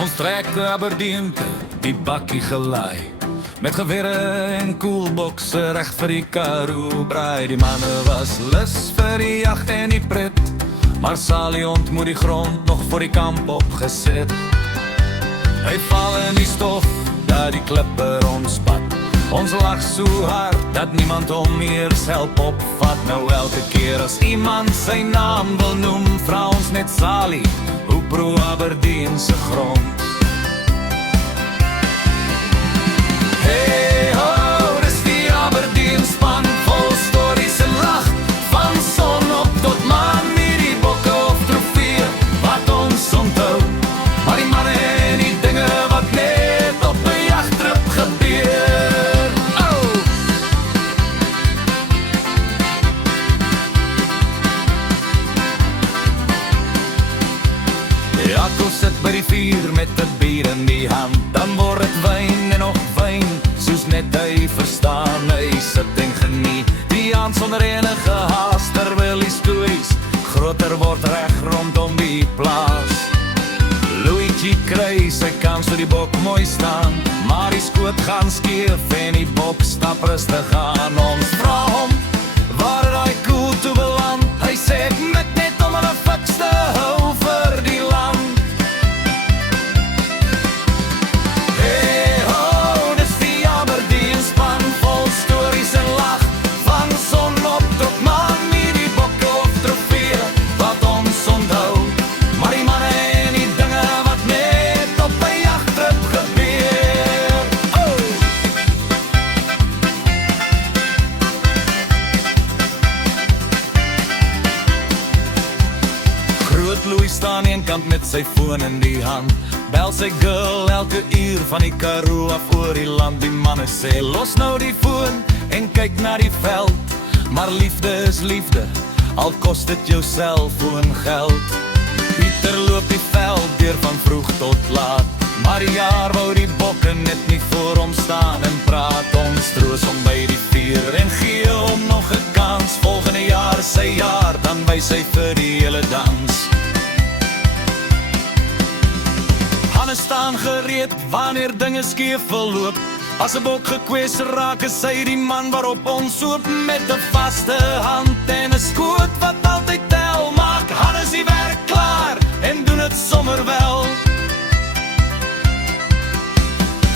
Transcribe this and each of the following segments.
Ons trek Aberdeen toe, die bakkie gelei, met gewere en koelbokse reg vir die Karoo braai. Die manne was lus vir die jag en die pret, maar Sally ontmoet die grond nog voor die kamp opgeset. Hy val in die stof, dat die klippe rondspat. Ons lag so hard, dat niemand hom meer help opvat. Nou elke keer as iemand sy naam wil noem, vra ons net Sally, hoe proe Aberdeen se grond. Hey ho, dis die Aberdeen span, vol stories en lach, van son op tot maan, nie die bokke of trofee, wat ons onthou, maar die manne en die dinge wat net op 'n jagtrip gebeur. Oh! Jaco sit by die vuur met 'n bier in die hand, dan word het wyn en nog wyn, soos net hy verstaan. Hy sit en geniet die aand sonder enige haast, terwyl die stories groter word reg rondom die plaas. Louietjie kry sy kans toe die bok mooi staan, maar die skoot gaan skeef en die bok stap rustig aan. Ons vra hom, waar het hy koel toe beland? Hy sê ek mik net om hulle fiks te hou vir die land. Louis staan een kant met sy foon in die hand, bel sy girl elke uur van die Karoo af oor die land. Die manne sê, los nou die foon en kyk na die veld, maar liefde is liefde, al kost dit jou selfoon geld. Pieter loop die veld deur van vroeg tot laat, maar die jaar wou die bokke net nie voor hom staan en praat. Ons troos hom by die vuur en gee hom nog 'n kans. Volgende jaar sy jaar, dan wys hy vir die hele dans. Hanne staan gereed wanneer dinge skeef verloop. As 'n bok gekwes raak, is hy die man waarop ons hoop. Met 'n vaste hand en 'n skoot wat altyd tel, maak Hannes die werk klaar en doen het sommer wel.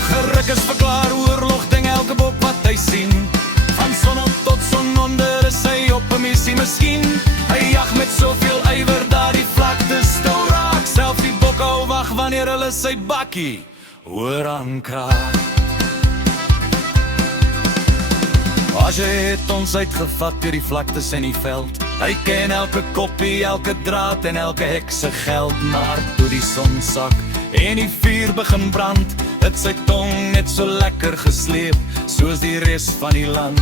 Geruk is verklaar oorlog ding elke bok wat hy sien. Van son op tot son onder is hy op 'n missie. Miskien hy jag met soveel ywer dat die vlakte stil raak. Self die bok hou wag wanneer hulle sy bakkie hoor aankraak. As jy het ons uitgevat deur die vlaktes en die veld. Hy ken elke koppie, elke draad en elke hek se geld. Maar toe die son sak en die vuur begin brand, het sy tong net so lekker gesleep soos die res van die land.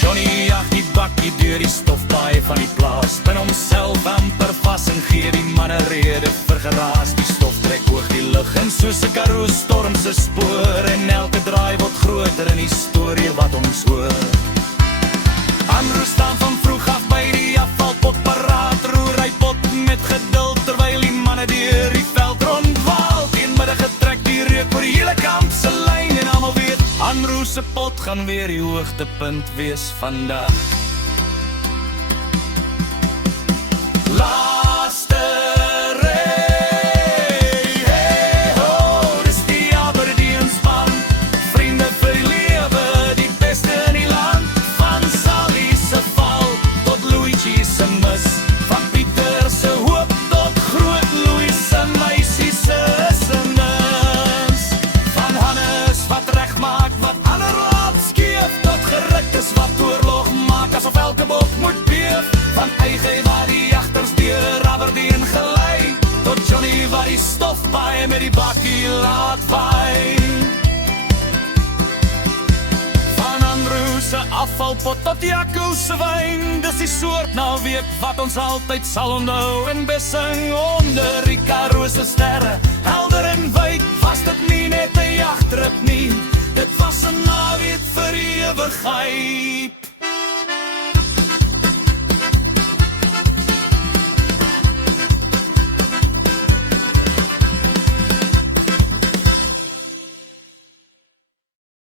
Johnny jag die bakkie deur die stofbaai van die plaas, spin homself amper vas en gee die manne rede vir geraas. Die stof trek hoog die lug en soos 'n Karoo storm se spoor, en elke draai word groter in die storie wat ons hoor. Andrew staan van vroeg af by die afvalpot paraat, roer hy pot met geduld terwyl die manne deur die veld rondwaal. Teen middag getrek die reuk oor die hele kamp se lyn en almal weet, Andrew se pot gaan weer die hoogtepunt wees vandag. Wat oorlog maak, asof elke bok moet beef. Van Eigey waar die jagters deur Aberdeen gelei, tot Johnny waar die stofbaai met die bakkie laat vaai. Van Andrew se afvalpot tot Jaco se wyn, dis die soort naweek wat ons altyd sal onthou en besing onder die Karoo se sterre. Helder en wyd, was dit nie net 'n jagtrip nie, dit was 'n naweek vir ewigheid.